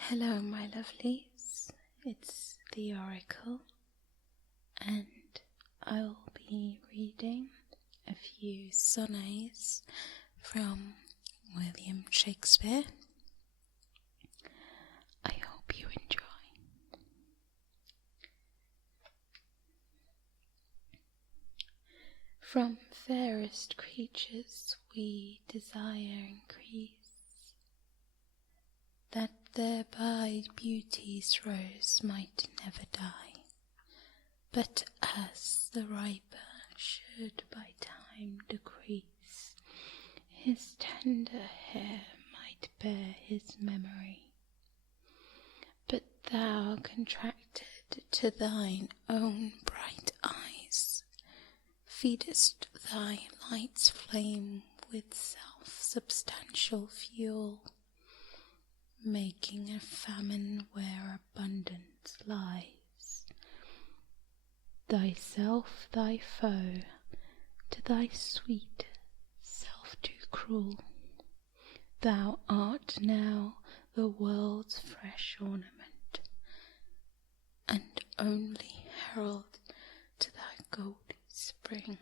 Hello my lovelies, it's the Oracle, and I'll be reading a few sonnets from William Shakespeare. I hope you enjoy. From fairest creatures we desire increase, that thereby beauty's rose might never die, but as the riper should by time decrease, his tender hair might bear his memory. But thou, contracted to thine own bright eyes, feedest thy light's flame with self-substantial fuel, making a famine where abundance lies. Thyself thy foe, to thy sweet self too cruel, thou art now the world's fresh ornament, and only herald to thy golden spring.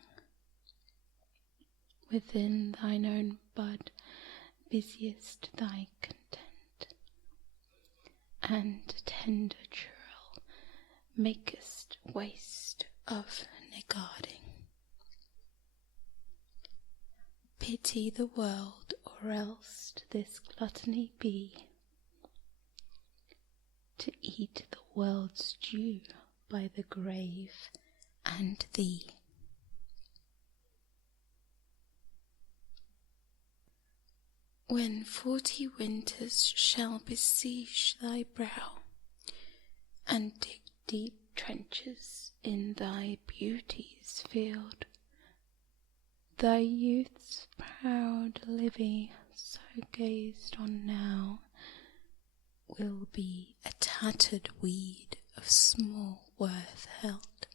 Within thine own bud busiest thy content, and tender churl makest waste of negarding. Pity the world, or else this gluttony be, to eat the world's due by the grave and thee. When 40 winters shall besiege thy brow, and dig deep trenches in thy beauty's field, thy youth's proud livy, so gazed on now, will be a tattered weed of small worth held.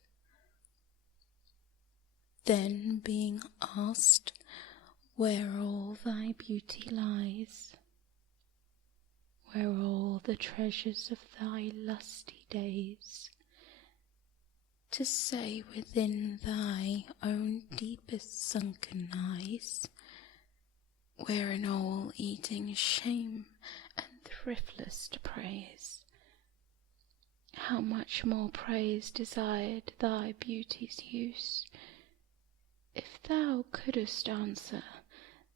Then being asked where all thy beauty lies, where all the treasures of thy lusty days, to say within thy own deepest sunken eyes, where in all eating shame and thriftless praise, how much more praise desired thy beauty's use, if thou couldst answer,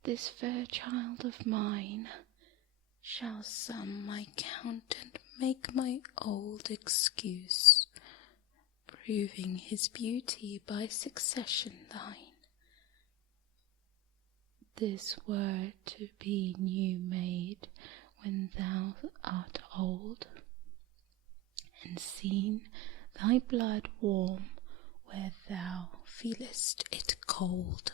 this fair child of mine shall sum my count and make my old excuse, proving his beauty by succession thine. This were to be new made when thou art old, and seen thy blood warm where thou feelest it cold.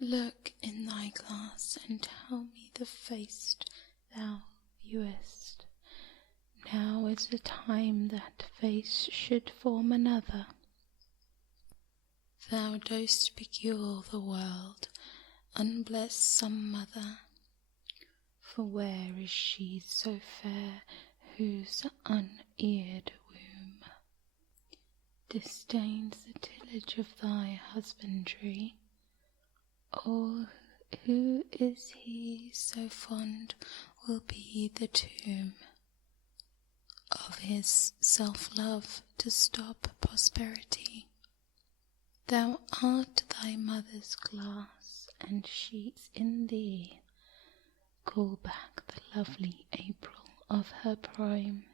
Look in thy glass and tell me the face thou viewest. Now is the time that face should form another. Thou dost beguile the world, unbless some mother, for where is she so fair whose uneared womb disdains the tillage of thy husbandry? Or who is he so fond will be the tomb of his self-love to stop prosperity? Thou art thy mother's glass, and she's in thee. Call back the lovely April of her prime,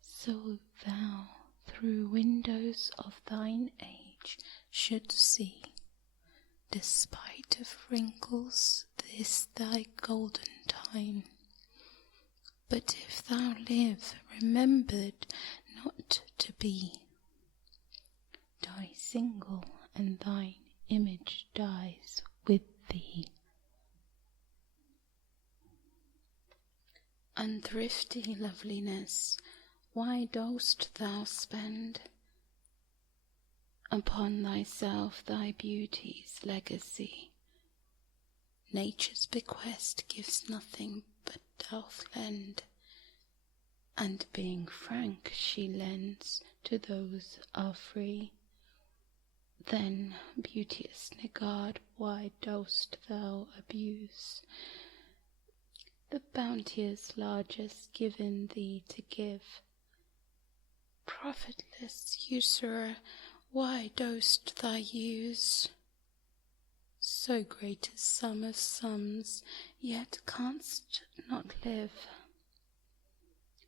so thou through windows of thine age should see, despite of wrinkles, this thy golden time. But if thou live, remembered not to be, die single, and thine image dies with thee. Unthrifty loveliness, why dost thou spend upon thyself thy beauty's legacy? nature's bequest gives nothing but doth lend, and being frank she lends to those are free. Then, beauteous 𝗦𝗧𝗣𝗣𝗢𝗧, why dost thou abuse the bounteous largest given thee to give? Profitless usurer, why dost thou use so great a sum of sums, yet canst not live?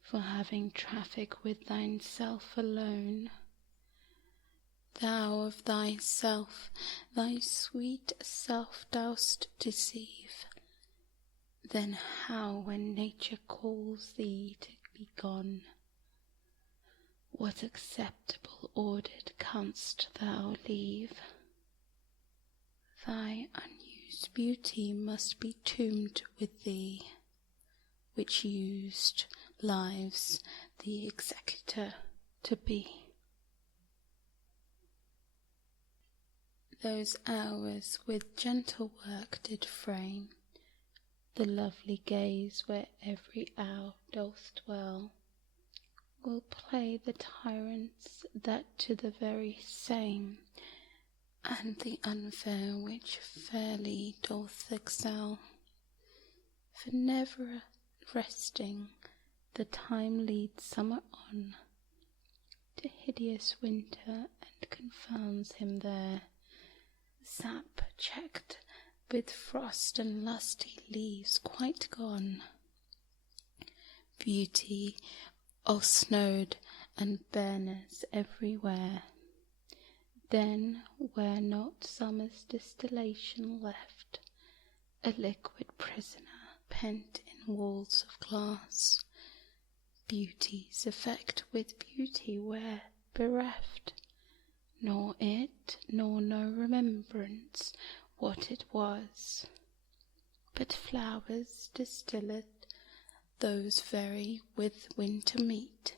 For having traffic with thyself alone, thou of thyself, thy sweet self dost deceive. Then how, when nature calls thee to be gone, what acceptable ordered canst thou leave? Thy unused beauty must be tombed with thee, which used lives the executor to be. Those hours with gentle work did frame the lovely gaze where every hour doth dwell, will play the tyrants that to the very same, and the unfair which fairly doth excel. For never resting, the time leads summer on to hideous winter, and confounds him there, sap checked with frost and lusty leaves quite gone. Beauty of snowed and bareness everywhere. Then, where not summer's distillation left, a liquid prisoner pent in walls of glass, beauty's effect with beauty were bereft, nor it, nor no remembrance what it was, but flowers distilled, those very with winter meet,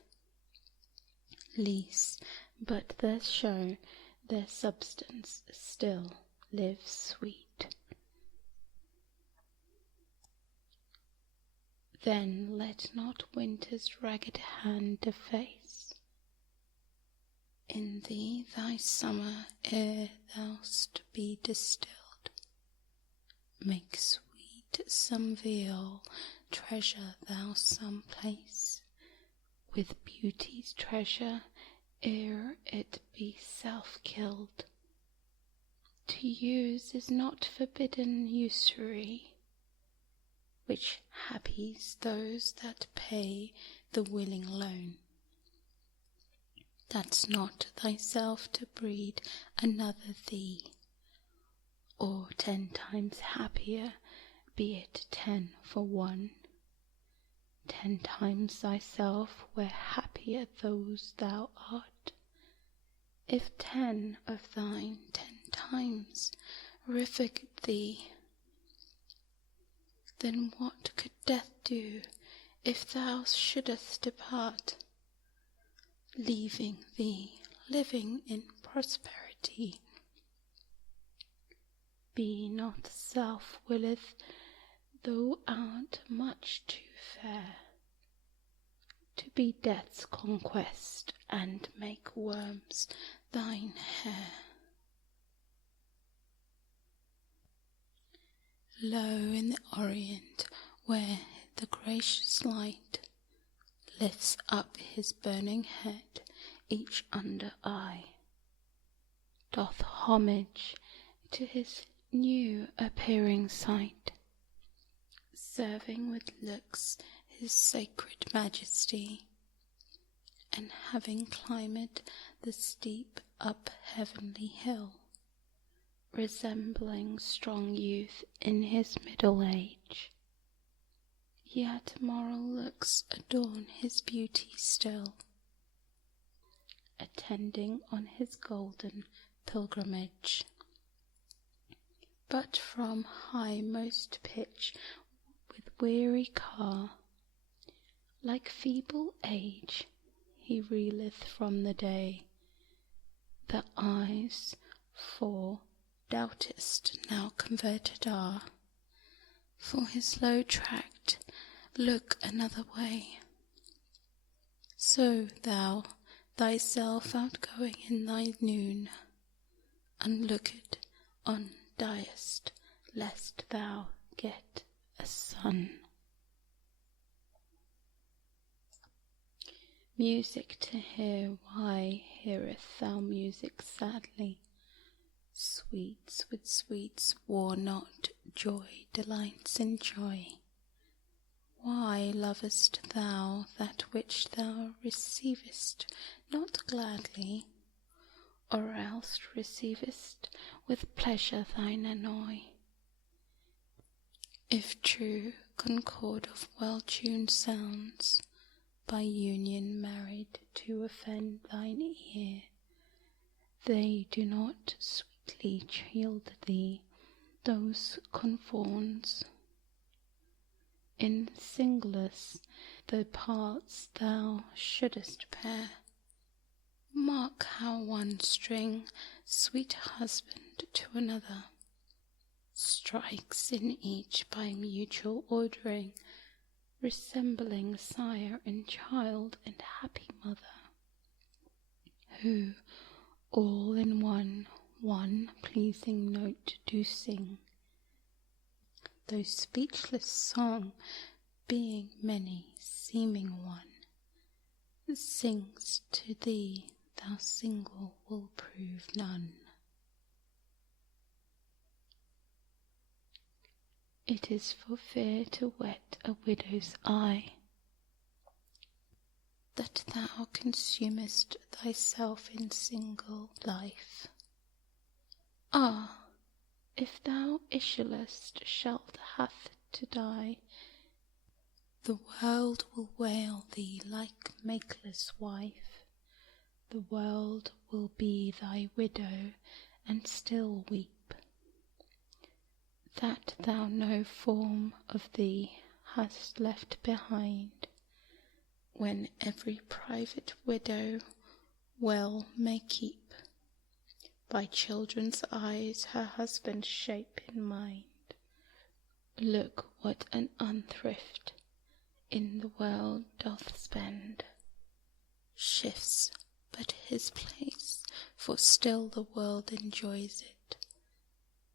least, but their show, their substance still lives sweet. Then let not winter's ragged hand deface in thee thy summer ere thou'st be distilled. Make sweet some viol, treasure thou some place with beauty's treasure ere it be self-killed. To use is not forbidden usury, which happies those that pay the willing loan. That's not thyself to breed another thee, or 10 times happier, be it 10 for 1. 10 times thyself were happier those thou art. If 10 of thine 10 times horrific thee, then what could death do if thou shouldest depart, leaving thee living in prosperity? Be not self-willeth, thou art much too fair to be death's conquest, and make worms thine hair. Lo, in the orient, where the gracious light lifts up his burning head, each under eye doth homage to his new appearing sight, serving with looks his sacred majesty, and having climbed the steep up heavenly hill, resembling strong youth in his middle age, yet moral looks adorn his beauty still, attending on his golden pilgrimage. But from highmost pitch with weary car, like feeble age, he reeleth from the day. The eyes, for doubtest now converted are, for his low tract, look another way. So thou thyself outgoing in thy noon, unlooked on diest, lest thou get a son. Music to hear, why hearest thou music sadly? Sweets with sweets war not, joy delights in joy. Why lovest thou that which thou receivest not gladly, or else receivest with pleasure thine annoy? If true concord of well-tuned sounds, by union married to offend thine ear, they do not sweetly shield thee, those conforms. In singles the parts thou shouldest pair, mark how one string, sweet husband to another, strikes in each by mutual ordering, resembling sire and child and happy mother, who all in one pleasing note do sing, though speechless song, being many, seeming one, sings to thee, thou single will prove none. It is for fear to wet a widow's eye, that thou consumest thyself in single life. Ah, if thou issueless shalt hath to die, the world will wail thee like makeless wife. The world will be thy widow, and still weep, that thou no form of thee hast left behind, when every private widow well may keep by children's eyes her husband's shape in mind. Look what an unthrift in the world doth spend, shifts but his place, for still the world enjoys it.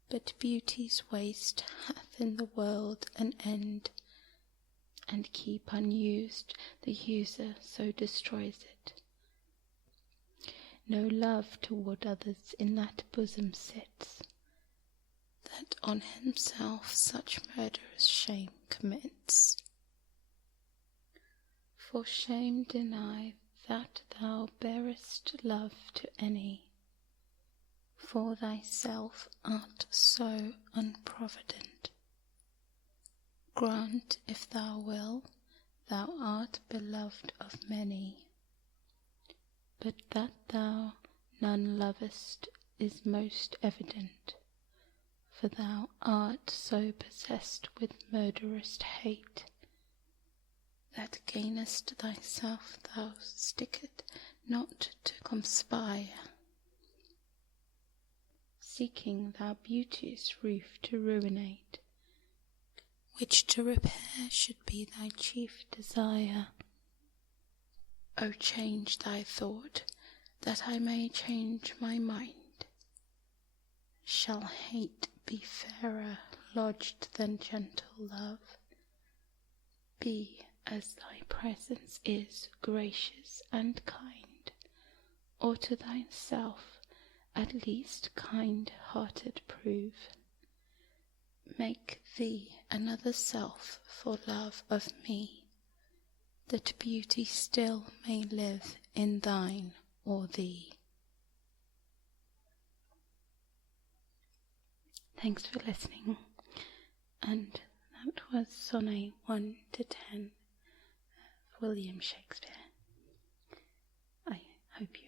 But beauty's waste hath in the world an end, and keep unused the user so destroys it. No love toward others in that bosom sits, that on himself such murderous shame commits. For shame deny that thou bearest love to any, for thyself art so unprovident. Grant, if thou will, thou art beloved of many, but that thou none lovest is most evident, for thou art so possessed with murderous hate, that gainest thyself thou stickest not to conspire, seeking thou beauty's roof to ruinate, which to repair should be thy chief desire. O change thy thought, that I may change my mind. Shall hate be fairer lodged than gentle love? Be as thy presence is gracious and kind, or to thyself at least kind-hearted prove. Make thee another self for love of me, that beauty still may live in thine or thee. Thanks for listening, and that was Sonnet 1 to 10 of William Shakespeare. I hope you